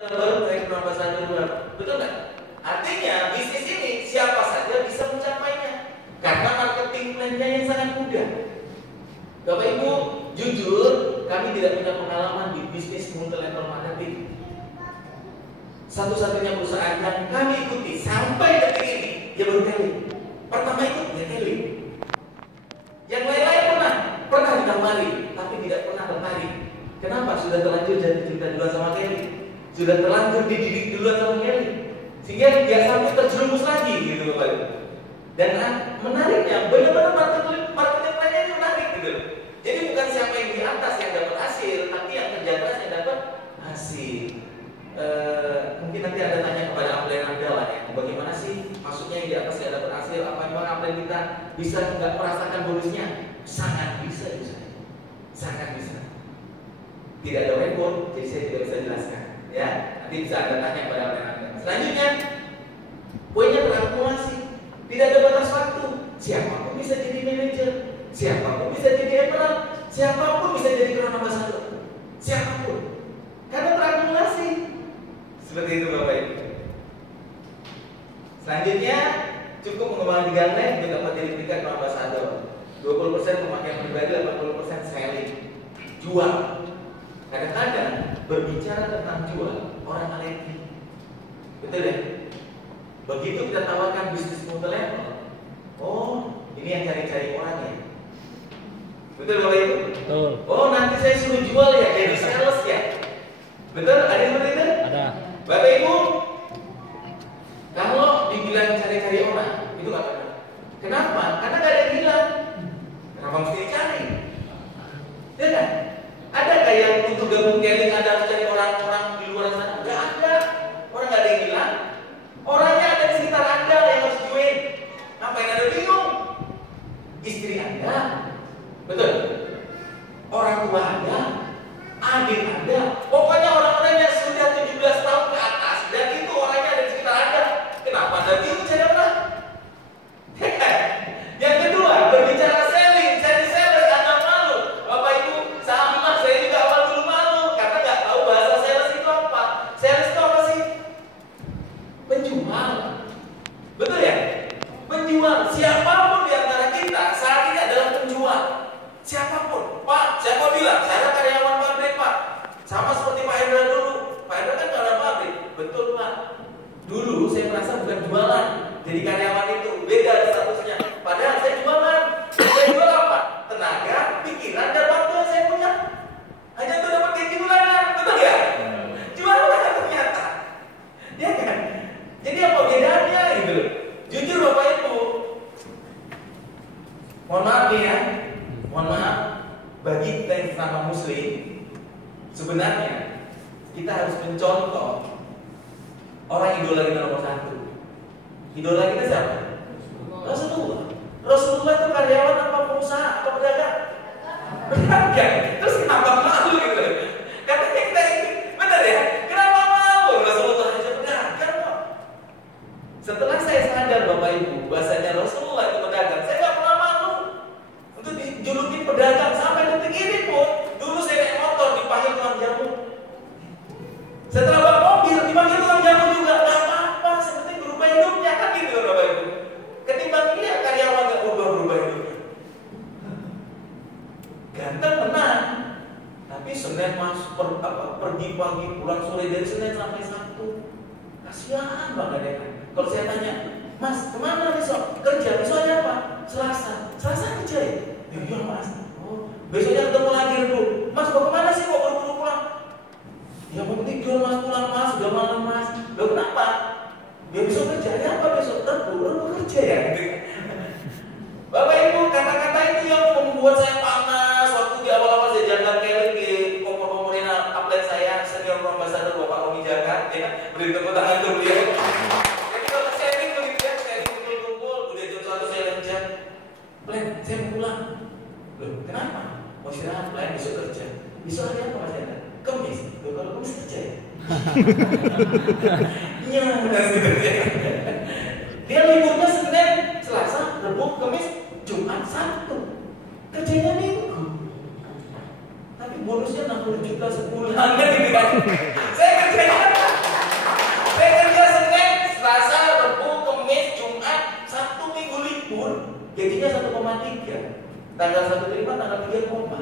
baru kayak ambassador baru, betul nggak? Artinya bisnis ini siapa saja bisa mencapainya karena marketing plan-nya yang sangat mudah. Bapak Ibu, jujur kami tidak punya pengalaman di bisnis multi level marketing. Satu-satunya perusahaan yang kami ikuti sampai detik ini dia baru Kelly. Pertama ikut ya Kelly. Yang lain-lain pernah ditawari, tapi tidak pernah tertarik. Kenapa? Sudah terlanjur jadi cinta duluan sama Kelly, sudah terlanjur dididik duluan sama Kelly, sehingga dia sampai terjerumus lagi gitu Bapak Ibu. Dan menariknya, benar-benar marketing plan-nya ini menarik gitu. Jadi bukan siapa yang di atas yang dapat hasil, tapi yang kerja keras yang dapat hasil. Mungkin nanti Anda tanya kepada upline Anda lah ya, bagaimana sih maksudnya yang di atas yang dapat hasil? Apa memang upline kita bisa nggak merasakan bonusnya? Sangat bisa, sangat bisa. Tidak ada whiteboard, jadi saya tidak bisa jelaskan. Ya, nanti bisa Anda tanya kepada upline Anda. Selanjutnya, poinnya terakumulasi. Tidak ada batas waktu. Siapapun bisa jadi manajer, siapapun bisa jadi emerald, siapapun bisa jadi crown ambassador, siapapun. Karena terakumulasi. Seperti itu Bapak Ibu. Selanjutnya, cukup mengembangkan 3 leg untuk dapat jadi peringkat crown ambassador. 20% pemakaian pribadi, 80% selling, jual. Kadang-kadang berbicara tentang jual, orang alergi. Betul ya? Begitu kita tawarkan bisnis multi level, oh ini yang cari-cari orang ya. Betul Bapak Ibu? Betul. Oh nanti saya suruh jual ya, jadi sales ya. Betul? Ada seperti itu? Ada. Bapak Ibu, kalau dibilang cari-cari orang, itu nggak benar. Kenapa? Karena nggak ada yang hilang. Kenapa mesti dicari? Ya kan? Ada kayak untuk gabung Kelly ada harus cari orang-orang di luar sana? Nggak ada. Orang nggak ada yang hilang. Orangnya ada di sekitar Anda yang harus join. Ngapain Anda bingung? Istri Anda, betul? Orang tua Anda, adik Anda, pokoknya orang-orang yang sudah 17 tahun ke atas dan itu orangnya ada di sekitar Anda. Kenapa Anda bingung cari orang? Yang kedua, berbicara selling, cari sales, Anda malu. Bapak Ibu, sama saya juga awal dulu malu karena nggak tahu bahasa sales itu apa. Sales itu apa sih? Penjual. Betul ya? Penjual. Siapapun di antara kita saat ini adalah penjual. Siapapun. Pak, siapa bilang? Saya karyawan pabrik Pak. Sama seperti Pak Hendra dulu. Pak Hendra kan karyawan pabrik. Betul Pak. Dulu saya merasa bukan jualan. Jadi karyawan itu beda statusnya. Padahal saya jualan. Saya jual apa? Tenaga, pikiran, dan waktu yang saya punya. Hanya untuk dapat gaji bulanan. Betul ya? Jualan ternyata. Ya kan? Jadi apa bedanya gitu? Jujur Bapak Ibu, mohon maaf nih ya, mohon maaf, bagi kita yang sesama Muslim, sebenarnya kita harus mencontoh orang idola kita nomor 1. Idola kita siapa? Rasulullah. Rasulullah itu karyawan apa pengusaha atau pedagang? Pedagang. Terus kenapa malu gitu? Katanya kita ini, benar ya? Kenapa malu? Rasulullah aja pedagang kok. Setelah saya sadar Bapak Ibu, bahasanya Rasulullah itu pedagang, saya nggak pernah malu untuk dijulukin pedagang sampai detik ini pun. Dulu saya naik motor dipanggil tukang jamu. Setelah bawa mobil dipanggil tukang jamu juga, nggak apa-apa, seperti berubah hidupnya kan gitu Bapak Ibu. Ketimbang dia karyawan nggak berubah hidupnya. Ganteng menang, tapi Senin pergi pagi pulang sore dari Senin sampai Sabtu. Kasihan banget ya. Kalau saya tanya, Mas, kemana besok? Kerja, besok ada apa? Selasa kerja ya? Iya Mas. Oh, besoknya ketemu lagi Rebu. Mas, mau kemana sih kok buru-buru pulang? Ya mau tidur Mas, pulang Mas, udah malam Mas. Loh kenapa? Ya besok kerja, ada apa besok? Rebu kerja ya? Bapak Ibu, kata-kata itu yang membuat saya panas waktu di awal-awal saya jalan Kelly di kompor-komporin upline saya, senior ambassador Bapak Romi Jagat, ya, beri tepuk tangan untuk beliau. Saya mau pulang. Loh, kenapa? Mau istirahat, lain besok kerja. Besok hari apa Mas Hendra? Kamis. Loh, kalau kamis kerja ya? Dia liburnya Senin, Selasa, Rabu, Kamis, Jumat, Sabtu. Kerjanya Minggu. Tapi bonusnya 60 juta sebulan. Saya kerjanya tanggal 1/5, tanggal 3 koma.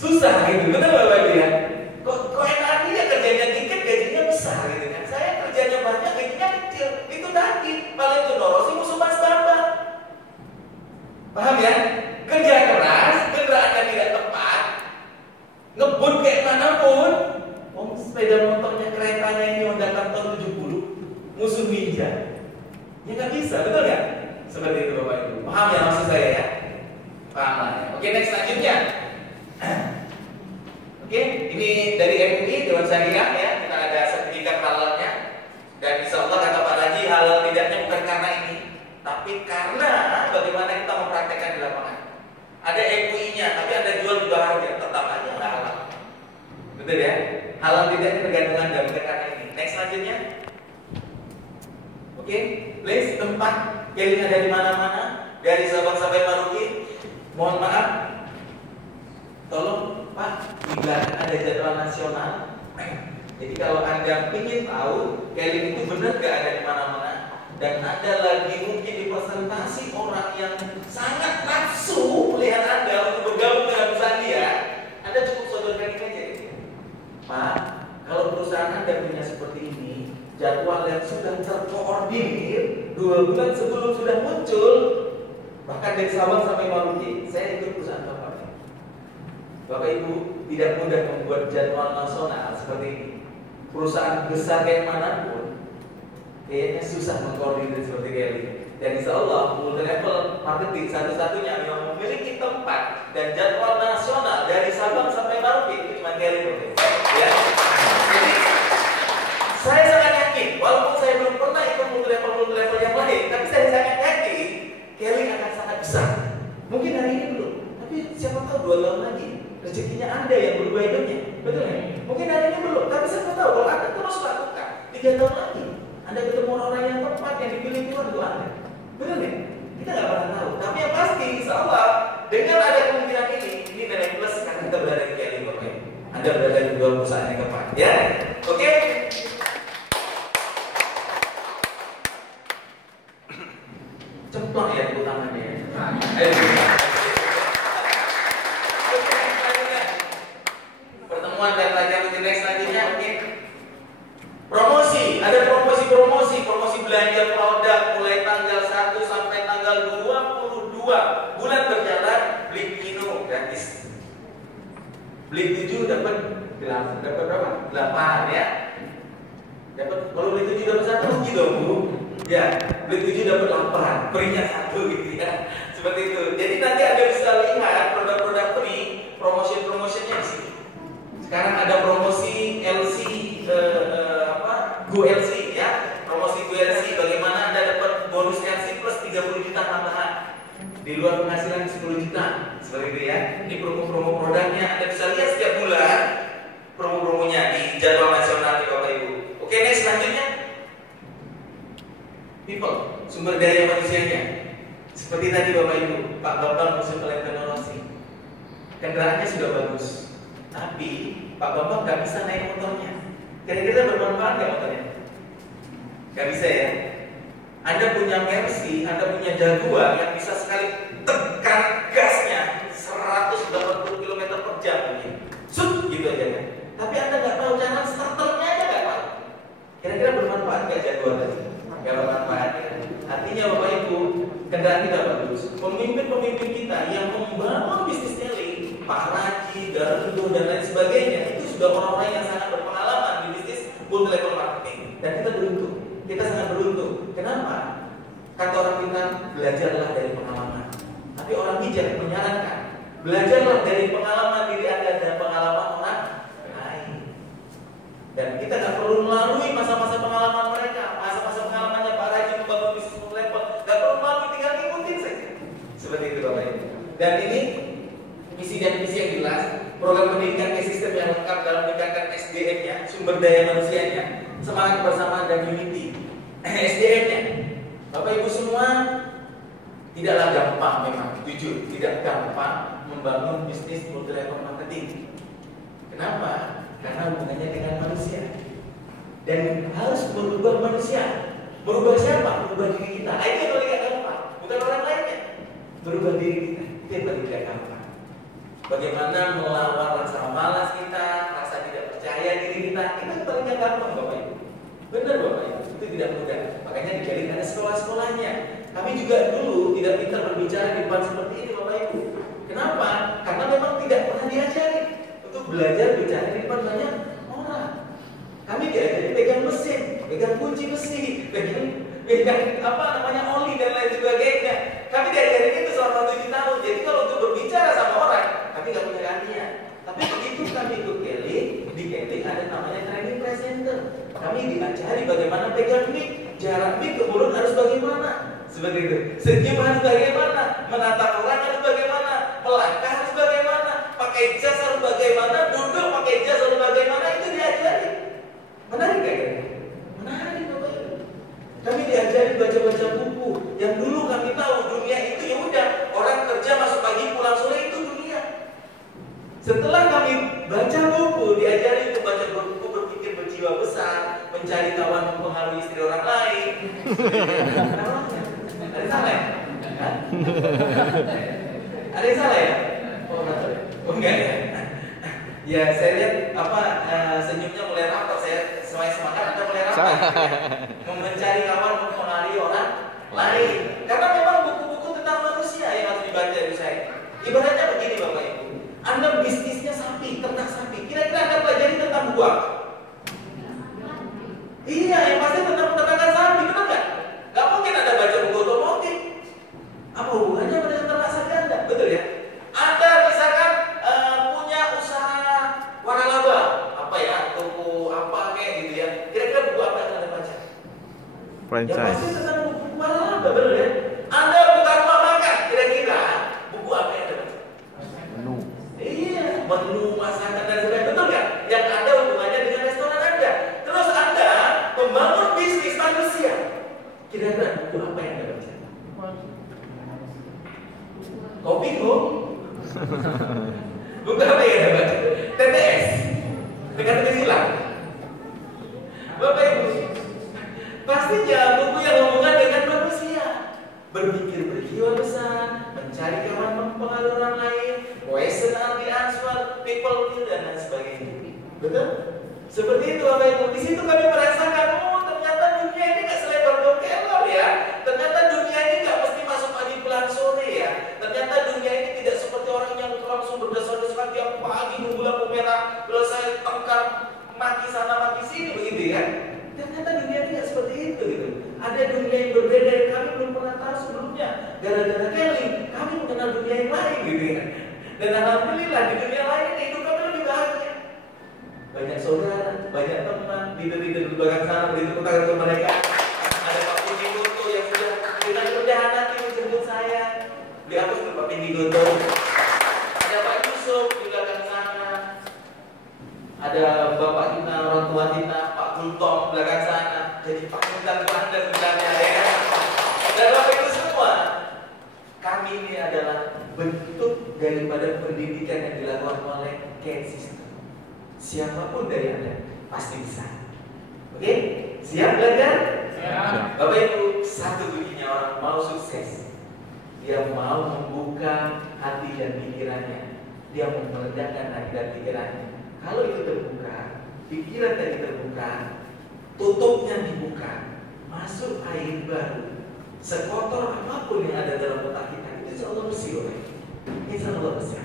Susah gitu, betul Bapak Ibu ya? Kok enak ya kerjanya dikit, gajinya besar gitu kan? Saya kerjanya banyak, gajinya kecil. Itu tadi, paling norosi musuh Mas Bapak. Paham ya? Kerja keras, kendaraannya tidak tepat, ngebut kayak manapun. Sepeda motornya, keretanya ini Honda Carton 70, musuh Ninja. Ya nggak bisa, betul nggak? Seperti itu Bapak Ibu. Paham ya maksud saya ya? Paham lah ya? Oke, next selanjutnya. Oke, ini dari MUI Dewan Syariah ya. Kita ada sertifikat halalnya. Dan insya Allah kata Pak Haji, halal tidaknya bukan karena ini, tapi karena bagaimana kita mempraktekkan di lapangan. Ada MUI-nya, tapi Anda jual juga harga, tetap aja nggak halal. Betul ya? Halal tidaknya tergantung Anda, bukan karena ini. Next selanjutnya. Oke, please, tempat keling ada di mana-mana, dari Sabang sampai Merauke. Mohon maaf, tolong Pak, di belakang ada jadwal nasional. Jadi kalau Anda ingin tahu keling itu benar gak ada di mana-mana, dan ada lagi mungkin dipresentasi orang yang sangat nafsu melihat Anda untuk bergabung dengan Musandia, Anda cukup sodorkan ini aja. Pak, kalau perusahaan Anda punya seperti ini, jadwal yang sudah terkoordinir 2 bulan sebelum sudah muncul, bahkan dari Sabang sampai Merauke, saya ikut perusahaan Bapak. Bapak Ibu tidak mudah membuat jadwal nasional seperti ini. Perusahaan besar kayak manapun, kayaknya susah mengkoordinir seperti Kelly. Dan insya Allah multi level marketing satu-satunya yang memiliki tempat dan jadwal nasional dari Sabang sampai Merauke itu cuma Kelly. Ya. Jadi saya sangat yakin, walaupun saya belum pernah ikut multi level yang lain, tapi saya sangat yakin Kelly akan sangat besar. Mungkin hari ini belum, tapi siapa tahu 2 tahun lagi rezekinya Anda yang berubah hidupnya, betul ya? Mungkin hari ini belum, tapi siapa tahu kalau Anda terus lakukan 3 tahun lagi, Anda ketemu orang yang tepat yang dipilih Tuhan untuk Anda, betul ya? Kita nggak pernah tahu, tapi yang pasti, insya Allah dengan ada kemungkinan ini nilai plus karena kita berada di Kelly, Bapak. Anda berada di 2 perusahaan yang tepat, ya? Oke? Ceplok ya utamanya. Ayo. Pertemuan dan latihan rutin next selanjutnya, oke. Promosi, ada promosi belanja produk mulai tanggal 1 sampai tanggal 22 bulan berjalan, beli kino gratis. Beli 7 dapat berapa? 8 ya. Kalau beli 7 dapat 1 rugi dong Bu. Ya, beli 7 dapat 8, free-nya 1 gitu ya. Seperti itu. Jadi nanti Anda bisa lihat produk-produk free, promotion-promotionnya di sini. Sekarang ada promosi LC Go LC ya. Promosi Go LC bagaimana Anda dapat bonus LC plus 30 juta tambahan di luar penghasilan 10 juta. Seperti itu ya. Ini promo-promo produknya Anda bisa lihat setiap bulan promo-promonya di jadwal nasional di Bapak Ibu. Oke, next selanjutnya. People, sumber daya manusianya. Seperti tadi Bapak Ibu, Pak Bambang musuh teknologi. Kendaraannya sudah bagus, tapi Pak Bambang nggak bisa naik motornya. Kira-kira bermanfaat nggak motornya? Nggak bisa ya. Anda punya Mercy, Anda punya Jaguar yang bisa sekali tekan gasnya 180 km per jam mungkin. Sut gitu aja kan. Tapi Anda nggak tahu cara starternya aja nggak tahu. Kira-kira bermanfaat nggak Jaguar tadi? Nggak bermanfaat ya. Artinya Bapak Ibu, kendaraan kita bagus. Pemimpin-pemimpin kita yang membangun bisnis Kelly, Pak Raji, Darul dan lain sebagainya, itu sudah orang-orang yang sangat berpengalaman di bisnis multi level marketing. Dan kita beruntung, kita sangat beruntung. Kenapa? Kata orang pintar, belajarlah dari pengalaman. Tapi orang bijak menyarankan, belajarlah dari pengalaman diri Anda dan pengalaman orang lain. Dan kita nggak perlu melalui masa-masa pengalaman mereka, masa-masa pengalamannya Pak Raji membangun bisnis multi level, nggak perlu melalui, tinggal ikutin saja. Seperti itu Bapak Ibu. Dan ini misi dan visi yang jelas, program pendidikan sistem yang lengkap dalam meningkatkan SDM-nya, sumber daya manusianya, semangat kebersamaan dan unity. SDM-nya, Bapak Ibu semua, tidaklah gampang memang, jujur, tidak gampang membangun bisnis multi level marketing. Kenapa? Karena hubungannya dengan manusia. Dan harus merubah manusia. Merubah siapa? Merubah diri kita. Itu yang paling gampang, bukan orang lainnya. Berubah diri kita, itu yang paling tidak gampang. Bagaimana melawan rasa malas kita, rasa tidak percaya diri kita, itu yang paling tidak gampang Bapak Ibu. Benar Bapak Ibu, itu tidak mudah. Makanya dicari ada sekolah-sekolahnya. Kami juga dulu tidak pintar berbicara di depan seperti ini Bapak Ibu. Kenapa? Karena memang tidak pernah diajari untuk belajar bicara di depan banyak orang. Kami diajari pegang mesin, pegang kunci besi, pegang oli dan lain sebagainya. Kami diajarin itu selama 7 tahun. Jadi kalau untuk berbicara sama orang, kami nggak punya keahlian. Tapi begitu kami ikut Kelly, di Kelly ada namanya training presenter. Kami diajari bagaimana pegang mic, jarak mic ke mulut harus bagaimana, seperti itu. Senyum harus bagaimana, menatap orang harus bagaimana, melangkah harus bagaimana, pakai jas harus bagaimana, duduk pakai jas harus bagaimana, itu diajari. Menarik gak kira-kira? Menarik Bapak Ibu. Kami diajari baca-baca buku. Yang dulu kami tahu dunia itu ya udah orang kerja masuk pagi pulang sore itu dunia. Setelah kami baca buku, diajari untuk baca buku, berpikir berjiwa besar, mencari kawan mempengaruhi istri orang lain. Ada yang salah ya? Ada yang salah ya? Oh enggak ya? Ya saya lihat senyumnya mulai rapat. Saya semangat Anda mulai rapat. Mencari kawan mempengaruhi orang lain. Karena memang buku-buku tentang manusia yang harus dibaca di saya. Ibaratnya begini Bapak Ibu. Anda bisnisnya sapi, ternak sapi. Kira-kira Anda pelajari tentang buku apa? Iya, yang pasti tentang peternakan sapi, benar nggak? Gak mungkin Anda baca buku otomotif. Apa hubungannya dengan ternak sapi Anda? Betul ya? Anda misalkan punya usaha waralaba, apa ya, toko apa kayak gitu ya. Kira-kira buku apa yang Anda baca? Franchise. Ya pasti tentang buku waralaba, betul ya? Anda buka rumah makan, kira-kira buku apa yang Anda baca? Menu. Iya, menu masakan dan sebagainya, betul nggak? Yang ada hubungannya dengan restoran Anda. Terus Anda membangun bisnis manusia. Kira-kira buku apa yang Anda baca? Kopi kok? Buku apa yang Anda baca? TTS, teka-teki silang. Bapak Ibu, pastinya buku yang hubungan dengan manusia. Berpikir berjiwa besar, mencari kawan mempengaruhi orang lain, questioning the answer, people will, dan lain sebagainya. Betul? Seperti itu Bapak Ibu. Di situ kami merasakan, oh ternyata dunia ini nggak selebar kelor ya. Ternyata dunia ini nggak mesti masuk pagi pulang sore ya. Ternyata dunia ini tidak seperti orang yang langsung berdasar-dasar tiap pagi nunggu lampu merah, selesai tengkar mati sana mati sini begitu ya. Ternyata dunia ini nggak seperti itu gitu. Ada dunia yang berbeda yang kami belum pernah tahu sebelumnya. Gara-gara Kelly, kami mengenal dunia yang lain gitu ya. Dan alhamdulillah di dunia lain ini hidup kami lebih bahagia. Banyak saudara, banyak teman, leader-leader di belakang sana beritahu kepada mereka. Ada Pak Pindi Goto yang sudah dengan kemudahan hati menjemput saya. Dihapus tuh Pak Pindi Goto. Ada Pak Yusuf di belakang sana. Ada Bapak kita, orang tua kita, Pak Gultom di belakang sana. Jadi Pak Guntan Belanda sebenarnya ya. Dan Bapak itu semua, kami ini adalah bentuk daripada pendidikan yang dilakukan oleh Care System. Siapapun dari Anda pasti bisa. Oke? Siap belajar? Siap. Bapak Ibu, satu kuncinya orang mau sukses. Dia mau membuka hati dan pikirannya. Dia memerdahkan hati dan pikirannya. Kalau itu terbuka, pikiran tadi terbuka, tutupnya dibuka, masuk air baru. Sekotor apapun yang ada dalam otak kita, itu insya Allah bersih loh. Insya Allah bersih.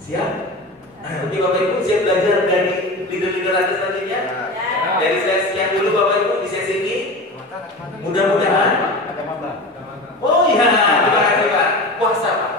Siap? Oke Bapak Ibu, siap belajar dari leader-leader Anda selanjutnya? Ya. Dari sesi yang dulu Bapak Ibu di sesi ini. Mudah-mudahan. Oh iya, terima kasih Pak. Puasa Pak.